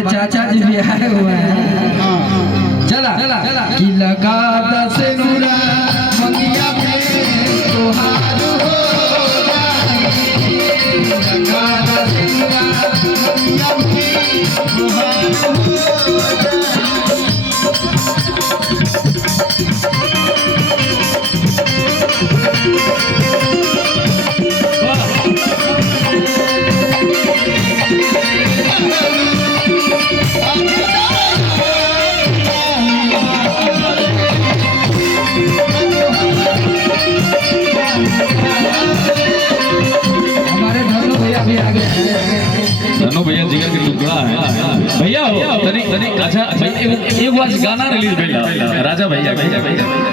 हमारे चाचा जी भी आए हुए हैं। चला कि लगा दस नूरा मंगिया में तोहार हो लगा दस नूरा मंगिया में तोहार हो। धनु भैया जिगर के टुकड़ा है भैया हो तनी अच्छा एक बार गाना रिलीज भइला राजा भैया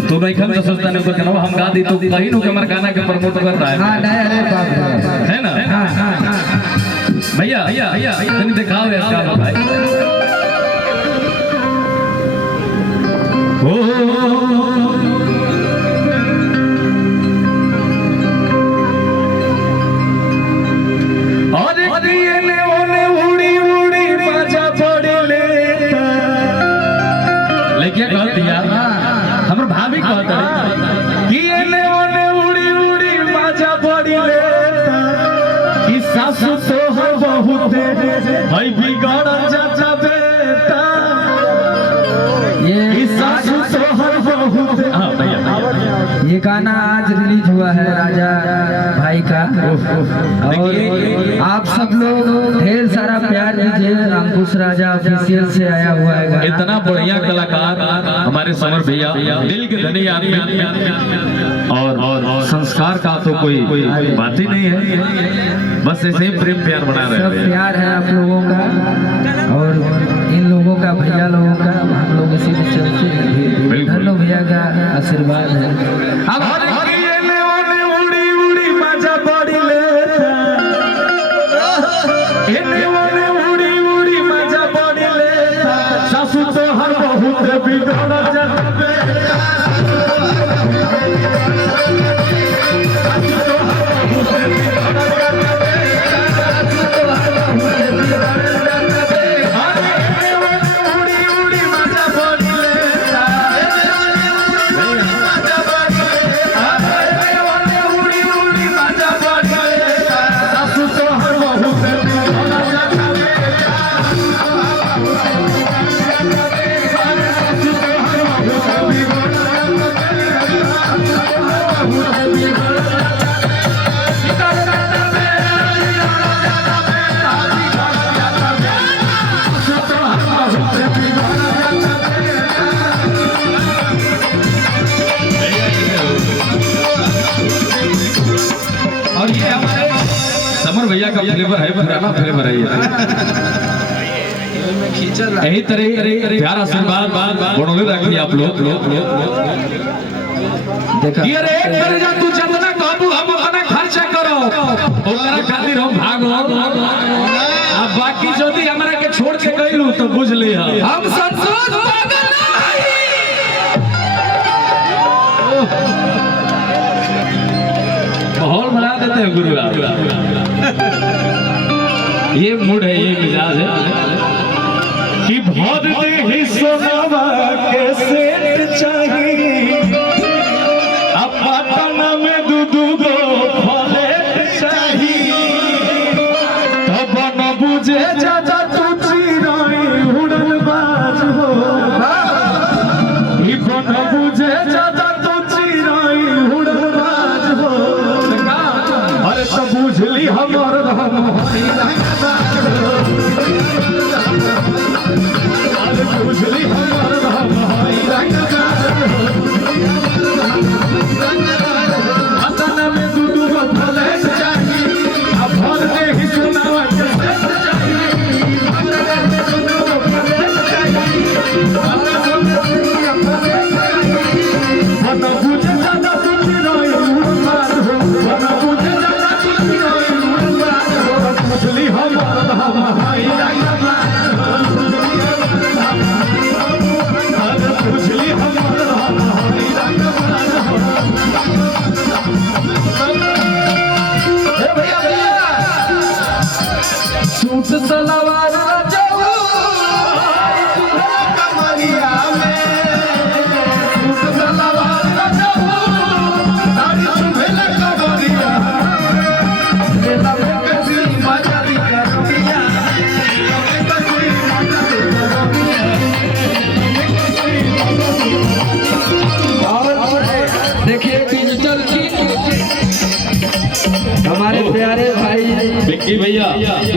तो भाई खन तो सोचता नहीं तो कहना हम गा दी तो कहीं नु के हमारे गाना के प्रमोट कर रहा है। हां नहीं अरे बाप है ना भैया तनी दिखाओ यार भाई क्या कहती यार हमर भाभी कहता कि एने ओने उड़ी उड़ी बाजा पड़ी ले कि सासु तो हर बहुत हई बिगड़ चाचा बेटा ये सासु तो हर बहुत। हां भैया ये गाना आज रिलीज हुआ है राजा भाई का और आप सब लोग ढेर सारा प्यार दीजिए। अंकुश राजा ऑफिशियल से आया हुआ है। इतना बढ़िया कलाकार हमारे समर भैया दिल के धनी आदमी और संस्कार का तो कोई बात ही नहीं है। बस ऐसे ही प्रेम प्यार बना रहे हैं। प्यार है आप लोगों का और इन लोगों का भैया लोगों का हम लोग इसी में चलते धन्नो भैया का आशीर्वाद है। अब और ये हमारे समर भैया का फ्लेवर है पुराना फ्लेवर है यही तरह प्यार आशीर्वाद बनोले रखिए आप लोग ये रे कर जा तू जितना काबू हम अपना खर्चा करो ओकरा खातिर हम भागो अब बाकी यदि हमरा के छोड़ के गइलू तो बुझ ले हम संतोष पागल नहीं। माहौल बना देते हैं गुरु ये मूड है ये मिजाज है कि भर दे ही सोनावा के सेठ चाहिए अब पटना में दूधू गो फलेट चाहिए तब न बुझे चाचा तू चिराई उड़न बाज हो ई न बुझे चाचा तू चिराई उड़न बाज हो अरे तो बुझली हमर हम बुझली हमर हम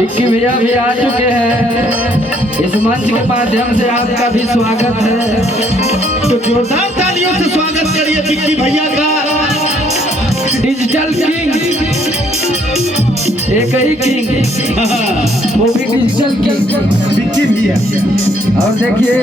विक्की भैया भी आ चुके हैं। इस मंच के माध्यम से आपका भी स्वागत है। तो जोरदार तालियों से स्वागत करिए विक्की भैया का। डिजिटल किंग, एक ही किंग, वो भी डिजिटल किंग। विक्की भैया और देखिए